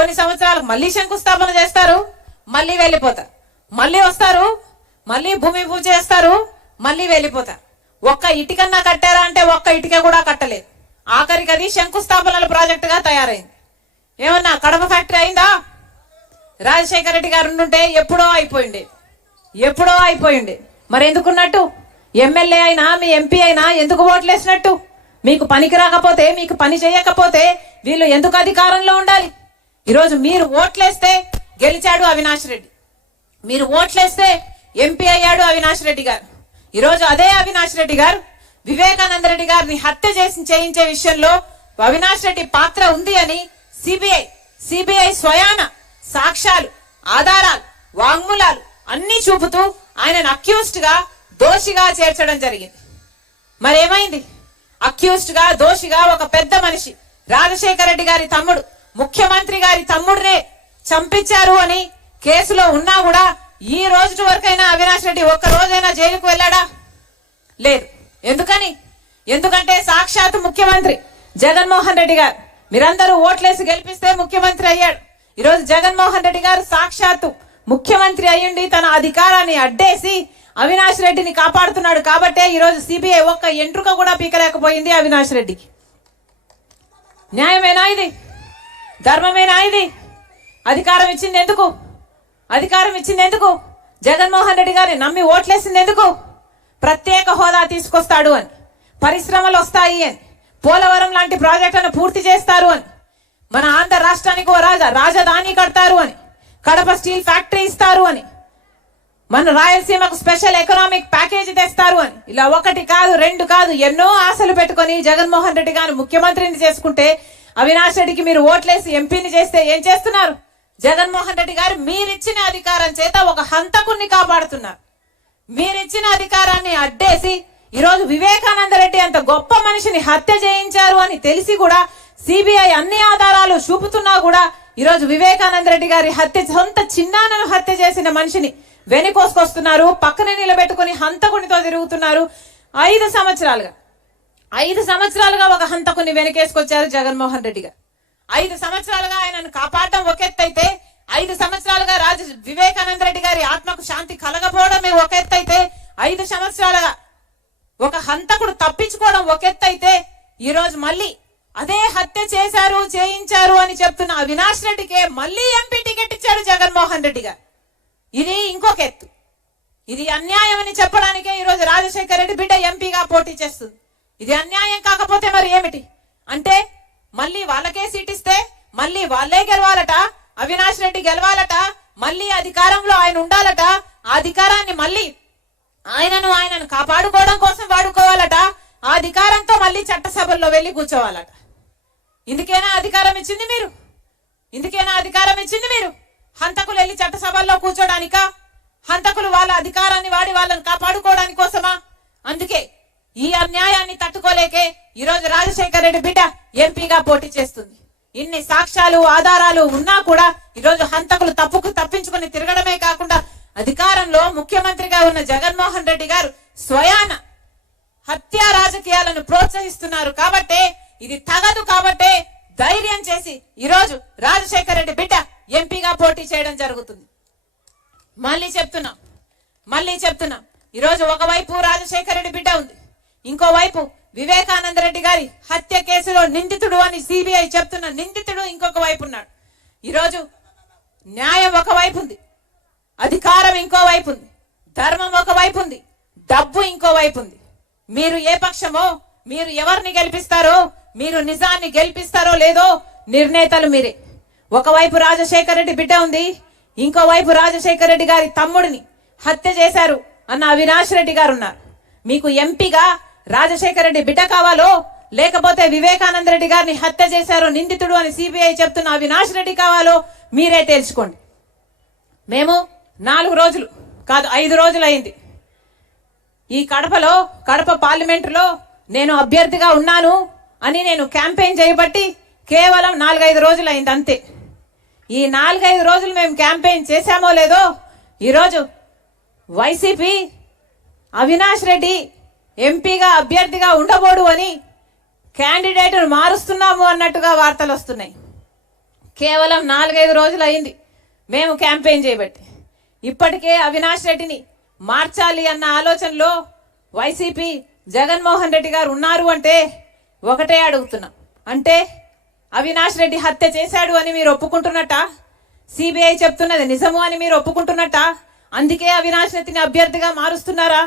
కొన్ని సంవత్సరాలకు మళ్ళీ శంకుస్థాపన చేస్తారు, మళ్ళీ వెళ్ళిపోతారు, మళ్ళీ వస్తారు, మళ్ళీ భూమి పూజ చేస్తారు, మళ్ళీ వెళ్ళిపోతారు. ఒక్క ఇటుకన్నా కట్టారా అంటే ఒక్క ఇటుక కూడా కట్టలేదు. ఆఖరికి అది శంకుస్థాపనల ప్రాజెక్టుగా తయారైంది. ఏమన్నా కడప ఫ్యాక్టరీ అయిందా? రాజశేఖర రెడ్డి గారు ఉండుంటే ఎప్పుడో అయిపోయింది. మరి ఎందుకున్నట్టు? ఎమ్మెల్యే అయినా మీ ఎంపీ అయినా ఎందుకు ఓట్లేసినట్టు? మీకు పనికి రాకపోతే, మీకు పని చేయకపోతే వీళ్ళు ఎందుకు అధికారంలో ఉండాలి? ఈరోజు మీరు ఓట్లేస్తే గెలిచాడు అవినాష్ రెడ్డి, మీరు ఓట్లేస్తే ఎంపీ అయ్యాడు అవినాష్ రెడ్డి గారు. ఈరోజు అదే అవినాష్ రెడ్డి గారు వివేకానంద రెడ్డి గారిని హత్య చేయించే విషయంలో అవినాష్ రెడ్డి పాత్ర ఉంది అని సిబిఐ స్వయాన సాక్ష్యాలు, ఆధారాలు, వాంగ్మూలాలు అన్ని చూపుతూ ఆయనను అక్యూజ్డ్ గా, దోషిగా చేర్చడం జరిగింది. మరేమైంది? అక్యూజ్డ్ గా, దోషిగా ఒక పెద్ద మనిషి, రాజశేఖర రెడ్డి గారి తమ్ముడు, ముఖ్యమంత్రి గారి తమ్ముడినే చంపించారు అని కేసులో ఉన్నా కూడా ఈ రోజు వరకైనా అవినాష్ రెడ్డి ఒక్క రోజైనా జైలుకు వెళ్ళాడా? లేదు. ఎందుకంటే సాక్షాత్ ముఖ్యమంత్రి జగన్మోహన్ రెడ్డి గారు, మీరందరూ ఓట్లేసి గెలిపిస్తే ముఖ్యమంత్రి అయ్యాడు. ఈరోజు జగన్మోహన్ రెడ్డి గారు సాక్షాత్తు ముఖ్యమంత్రి అయ్యుండి తన అధికారాన్ని అడ్డేసి అవినాష్ రెడ్డిని కాపాడుతున్నాడు. కాబట్టే ఈరోజు సిబిఐ ఒక్క ఎంట్రుక కూడా పీకలేకపోయింది అవినాష్ రెడ్డికి. న్యాయమేనా ఇది? ధర్మమేనా ఇది? అధికారం ఇచ్చింది ఎందుకు? జగన్మోహన్ రెడ్డి గారిని నమ్మి ఓట్లేసింది ఎందుకు? ప్రత్యేక హోదా తీసుకొస్తాడు అని, పరిశ్రమలు వస్తాయి అని, పోలవరం లాంటి ప్రాజెక్టులను పూర్తి చేస్తారు అని, మన ఆంధ్ర రాష్ట్రానికి ఓ రాజధాని కడతారు అని, కడప స్టీల్ ఫ్యాక్టరీ ఇస్తారు అని, మన రాయలసీమకు స్పెషల్ ఎకనామిక్ ప్యాకేజీ తెస్తారు అని, ఇలా ఒకటి కాదు, రెండు కాదు, ఎన్నో ఆశలు పెట్టుకుని జగన్మోహన్ రెడ్డి గారు ముఖ్యమంత్రిని చేసుకుంటే అవినాష్ రెడ్డికి మీరు ఓట్లేసి ఎంపీని చేస్తే ఏం చేస్తున్నారు? జగన్మోహన్ రెడ్డి గారు మీరిచ్చిన అధికారం చేత ఒక హంతకుణ్ణి కాపాడుతున్నారు. మీరిచ్చిన అధికారాన్ని అడ్డేసి ఈరోజు వివేకానంద రెడ్డి అంత గొప్ప మనిషిని హత్య చేయించారు అని తెలిసి కూడా సిబిఐ అన్ని ఆధారాలు చూపుతున్నా కూడా ఈరోజు వివేకానంద రెడ్డి గారి సొంత చిన్నాన్నను హత్య చేసిన మనిషిని వెనుకోసుకొస్తున్నారు, పక్కనే నిలబెట్టుకుని హంతకునితో తిరుగుతున్నారు. 5 సంవత్సరాలుగా ఒక హంతకుని వెనకేసుకొచ్చారు జగన్మోహన్ రెడ్డి గారు. 5 సంవత్సరాలుగా ఆయనను కాపాడటం ఒక ఎత్తైతే, 5 సంవత్సరాలుగా వివేకానంద రెడ్డి గారి ఆత్మకు శాంతి కలగపోవడమే ఒక ఎత్తైతే, 5 సంవత్సరాలుగా ఒక హంతకుడు తప్పించుకోవడం ఒక ఎత్తైతే, ఈ రోజు మళ్ళీ అదే హత్య చేయించారు అని చెప్తున్న అవినాష్ రెడ్డికే మళ్ళీ ఎంపీ టికెట్ ఇచ్చాడు జగన్మోహన్ రెడ్డి గారు. ఇది ఇంకొక ఎత్తు. ఇది అన్యాయం అని చెప్పడానికే ఈ రోజు రాజశేఖర రెడ్డి బిడ్డ ఎంపీగా పోటీ చేస్తుంది. ఇది అన్యాయం కాకపోతే మరి ఏమిటి? అంటే మళ్ళీ వాళ్ళకే సీట్ ఇస్తే మళ్ళీ వాళ్ళే గెలవాలట, అవినాష్ రెడ్డి గెలవాలట, మళ్ళీ అధికారంలో ఆయన ఉండాలట, ఆ అధికారాన్ని మళ్ళీ ఆయనను కాపాడుకోవడం కోసం వాడుకోవాలట, ఆ అధికారంతో మళ్ళీ చట్టసభల్లో వెళ్లి కూర్చోవాలట. ఇందుకేనా అధికారం ఇచ్చింది మీరు? హంతకులు వెళ్లి చట్టసభల్లో కూర్చోడానికా? హంతకులు వాళ్ళ అధికారాన్ని వాడి వాళ్ళని కాపాడుకోవడానికి కోసమా? అందుకే ఈ అన్యాయాన్ని తట్టుకోలేకే ఈరోజు రాజశేఖర రెడ్డి బిడ్డ ఎంపీగా పోటీ చేస్తుంది. ఇన్ని సాక్ష్యాలు, ఆధారాలు ఉన్నా కూడా ఈరోజు హంతకులు తప్పించుకుని తిరగడమే కాకుండా అధికారంలో ముఖ్యమంత్రిగా ఉన్న జగన్మోహన్ రెడ్డి గారు స్వయాన హత్యా రాజకీయాలను ప్రోత్సహిస్తున్నారు. కాబట్టే ఇది తగదు. కాబట్టే ధైర్యం చేసి ఈరోజు రాజశేఖర రెడ్డి బిడ్డ ఎంపీగా పోటీ చేయడం జరుగుతుంది. మళ్ళీ చెప్తున్నాం ఈరోజు ఒకవైపు రాజశేఖర రెడ్డి బిడ్డ ఉంది, ఇంకోవైపు వివేకానంద రెడ్డి గారి హత్య కేసులో నిందితుడు అని సిబిఐ చెప్తున్న నిందితుడు ఇంకొక వైపు ఉన్నాడు. ఈరోజు న్యాయం ఒకవైపు ఉంది, అధికారం ఇంకోవైపు ఉంది, ధర్మం ఒకవైపు ఉంది, డబ్బు ఇంకోవైపు ఉంది. మీరు ఏ పక్షమో, మీరు ఎవరిని గెలిపిస్తారో, మీరు నిజాన్ని గెలిపిస్తారో లేదో నిర్ణేతలు మీరే. ఒకవైపు రాజశేఖర రెడ్డి బిడ్డ ఉంది, ఇంకోవైపు రాజశేఖర రెడ్డి గారి తమ్ముడిని హత్య చేశారు అన్న అవినాష్ రెడ్డి గారు ఉన్నారు. మీకు ఎంపీగా రాజశేఖర రెడ్డి బిడ్డ కావాలో, లేకపోతే వివేకానంద రెడ్డి గారిని హత్య చేశారు నిందితుడు అని సిబిఐ చెప్తున్న అవినాష్ రెడ్డి కావాలో మీరే తేల్చుకోండి. మేము 4 రోజులు కాదు 5 రోజులు అయింది ఈ కడప పార్లమెంటులో నేను అభ్యర్థిగా ఉన్నాను అని నేను క్యాంపెయిన్ చేయబట్టి కేవలం 4-5 రోజులు అయింది అంతే. ఈ 4-5 రోజులు మేము క్యాంపెయిన్ చేశామో లేదో ఈరోజు వైసీపీ అవినాష్ రెడ్డి ఎంపీగా అభ్యర్థిగా ఉండబోడు అని క్యాండిడేట్ను మారుస్తున్నాము అన్నట్టుగా వార్తలు వస్తున్నాయి. కేవలం 4-5 రోజులు అయింది మేము క్యాంపెయిన్ చేయబట్టి. ఇప్పటికే అవినాష్ రెడ్డిని మార్చాలి అన్న ఆలోచనలో వైసీపీ జగన్మోహన్ రెడ్డి గారు ఉన్నారు అంటే ఒకటే అడుగుతున్నాం, అంటే అవినాష్ రెడ్డి హత్య చేశాడు అని మీరు ఒప్పుకుంటున్నట్ట? సిబిఐ చెప్తున్నది నిజము అని మీరు ఒప్పుకుంటున్నట్ట? అందుకే అవినాష్ రెడ్డిని అభ్యర్థిగా మారుస్తున్నారా?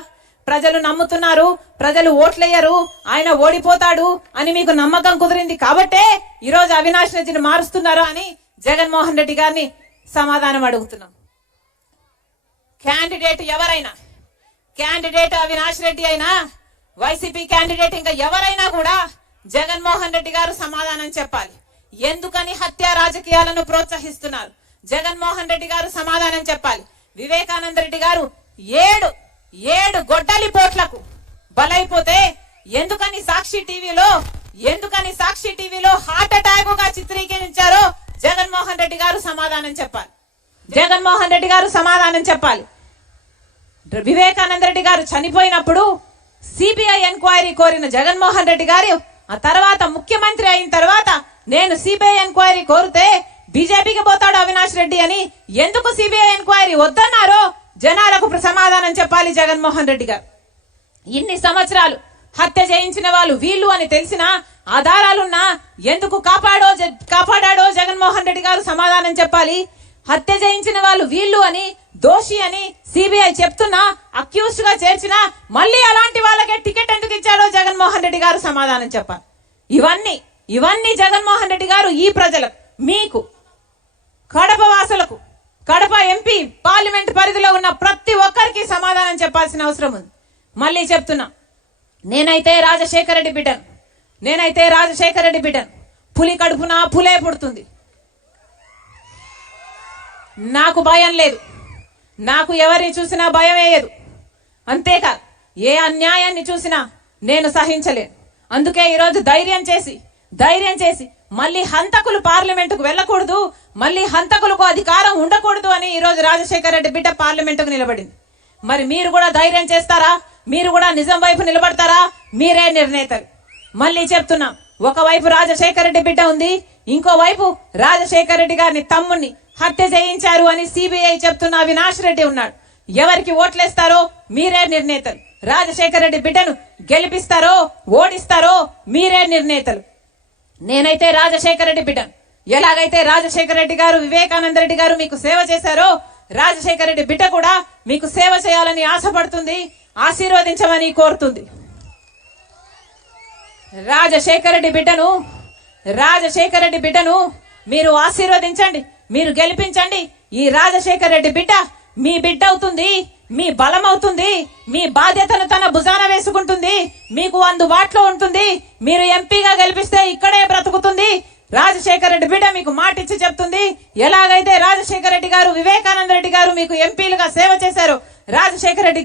ప్రజలు నమ్ముతున్నారు, ప్రజలు ఓట్లేయరు, ఆయన ఓడిపోతాడు అని మీకు నమ్మకం కుదిరింది కాబట్టే ఈరోజు అవినాష్ రెడ్డిని మారుస్తున్నారా అని జగన్మోహన్ రెడ్డి గారిని సమాధానం అడుగుతున్నాం. క్యాండిడేట్ ఎవరైనా, క్యాండిడేట్ అవినాష్ రెడ్డి అయినా, వైసీపీ క్యాండిడేట్ ఇంకా ఎవరైనా కూడా జగన్మోహన్ రెడ్డి గారు సమాధానం చెప్పాలి. ఎందుకని హత్య రాజకీయాలను ప్రోత్సహిస్తున్నారు? జగన్మోహన్ రెడ్డి గారు సమాధానం చెప్పాలి. వివేకానంద రెడ్డి గారు ఏడు గొడ్డలి పోట్లకు బలైపోతే ఎందుకని సాక్షి టీవీలో హార్ట్ అటాక్ గా చిత్రీకరించారో జగన్మోహన్ రెడ్డి గారు సమాధానం చెప్పాలి. జగన్మోహన్ రెడ్డి గారు సమాధానం చెప్పాలి. వివేకానంద రెడ్డి గారు చనిపోయినప్పుడు సిబిఐ ఎంక్వైరీ కోరిన జగన్మోహన్ రెడ్డి గారు ఆ తర్వాత ముఖ్యమంత్రి అయిన తర్వాత నేను సిబిఐ ఎంక్వైరీ కోరితే బీజేపీకి పోతాడు అవినాష్ రెడ్డి అని ఎందుకు సిబిఐ ఎంక్వైరీ వద్దన్నారో జనాలకు సమాధానం చెప్పాలి జగన్మోహన్ రెడ్డి గారు. ఇన్ని సంవత్సరాలు హత్య చేయించిన వాళ్ళు వీళ్ళు అని తెలిసిన ఆధారాలున్నా ఎందుకు కాపాడాడో జగన్మోహన్ రెడ్డి గారు సమాధానం చెప్పాలి. హత్య చేయించిన వాళ్ళు వీళ్ళు అని, దోషి అని సిబిఐ చెప్తున్నా, అక్యూజ్డ్ గా చేర్చినా మళ్ళీ అలాంటి వాళ్ళకే టికెట్ ఎందుకు ఇచ్చారో జగన్మోహన్ రెడ్డి గారు సమాధానం చెప్పాలి. ఇవన్నీ జగన్మోహన్ రెడ్డి గారు ఈ ప్రజలకు, మీకు, కడప వాసులకు, కడప ఎంపీ పార్లమెంట్ పరిధిలో ఉన్న ప్రతి ఒక్కరికి సమాధానం చెప్పాల్సిన అవసరం ఉంది. మళ్ళీ చెప్తున్నా, నేనైతే రాజశేఖర రెడ్డి బిడ్డను. పులి కడుపున పులే పుడుతుంది. నాకు భయం లేదు, నాకు ఎవరిని చూసినా భయం వేయదు. అంతేకాదు ఏ అన్యాయాన్ని చూసినా నేను సహించలేను. అందుకే ఈరోజు ధైర్యం చేసి మళ్ళీ హంతకులు పార్లమెంటుకు వెళ్ళకూడదు, మళ్ళీ హంతకులకు అధికారం ఉండకూడదు అని ఈరోజు రాజశేఖర రెడ్డి బిడ్డ పార్లమెంటుకు నిలబడింది. మరి మీరు కూడా ధైర్యం చేస్తారా? మీరు కూడా నిజం వైపు నిలబడతారా? మీరే నిర్ణేతలు. మళ్ళీ చెప్తున్నాం, ఒకవైపు రాజశేఖర రెడ్డి బిడ్డ ఉంది, ఇంకోవైపు రాజశేఖర రెడ్డి గారిని తమ్ముణ్ణి హత్య చేయించారు అని సిబిఐ చెప్తున్న అవినాష్ రెడ్డి ఉన్నాడు. ఎవరికి ఓట్లేస్తారో మీరే నిర్ణేతలు. రాజశేఖర రెడ్డి బిడ్డను గెలిపిస్తారో ఓడిస్తారో మీరే నిర్ణేతలు. నేనైతే రాజశేఖర రెడ్డి బిడ్డను. ఎలాగైతే రాజశేఖర రెడ్డి గారు, వివేకానంద రెడ్డి గారు మీకు సేవ చేశారో రాజశేఖర రెడ్డి బిడ్డ కూడా మీకు సేవ చేయాలని ఆశపడుతుంది, ఆశీర్వదించమని కోరుతుంది. రాజశేఖర రెడ్డి బిడ్డను మీరు ఆశీర్వదించండి, మీరు గెలిపించండి. ఈ రాజశేఖర రెడ్డి బిడ్డ మీ బిడ్డ అవుతుంది, మీ బలం అవుతుంది, మీ బాధ్యతను తన భుజాన వేసుకుంటుంది, మీకు అందుబాటులో ఉంటుంది. మీరు ఎంపీగా గెలిపిస్తే ఇక్కడే బ్రతుకుతుంది. రాజశేఖర రెడ్డి బిడ్డ మీకు మాటిచ్చి చెప్తుంది, ఎలాగైతే రాజశేఖర రెడ్డి గారు, వివేకానంద రెడ్డి గారు మీకు ఎంపీలుగా సేవ చేశారు, రాజశేఖర రెడ్డి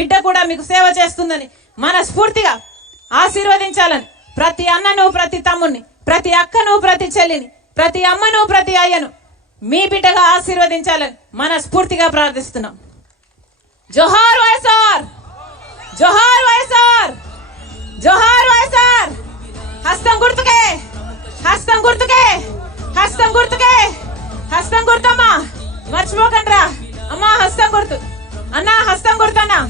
బిడ్డ కూడా మీకు సేవ చేస్తుందని మనస్ఫూర్తిగా ఆశీర్వదించాలని ప్రతి అన్నను, ప్రతి తమ్ముని, ప్రతి అక్కను, ప్రతి చెల్లిని, ప్రతి అమ్మను, ప్రతి అయ్యను మీ బిడ్డగా ఆశీర్వదించాలని మనస్ఫూర్తిగా ప్రార్థిస్తున్నాం. జోహార్ వైఎస్ఆర్, జోహార్ వైఎస్ఆర్, జోహార్ వైఎస్ఆర్. హస్తం గుర్తుకే, హస్తం గుర్తుకే, హస్తం గుర్తుకే, హస్తం గుర్తమ్మా, మర్చిపోకండి రా అమ్మా. హస్తం గుర్తు అన్నా, హస్తం గుర్తు అన్నా,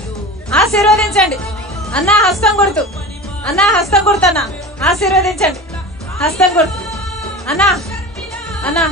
ఆశీర్వదించండి అన్నా. హస్తం గుర్తు అన్నా, హస్తం గుర్తు అన్నా, ఆశీర్వదించండి. హస్తం గుర్తు అన్నా, అన్నా